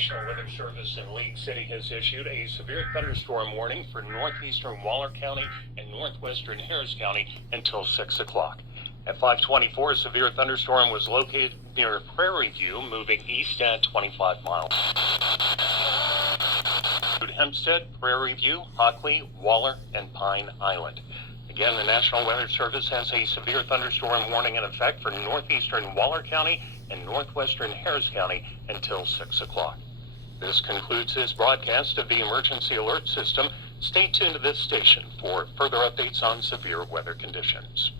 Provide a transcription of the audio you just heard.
National Weather Service in League City has issued a severe thunderstorm warning for northeastern Waller County and northwestern Harris County until 6 o'clock. At 5:24, a severe thunderstorm was located near Prairie View, moving east at 25 miles. Hempstead, Prairie View, Hockley, Waller, and Pine Island. Again, the National Weather Service has a severe thunderstorm warning in effect for northeastern Waller County and northwestern Harris County until 6 o'clock. This concludes this broadcast of the Emergency Alert System. Stay tuned to this station for further updates on severe weather conditions.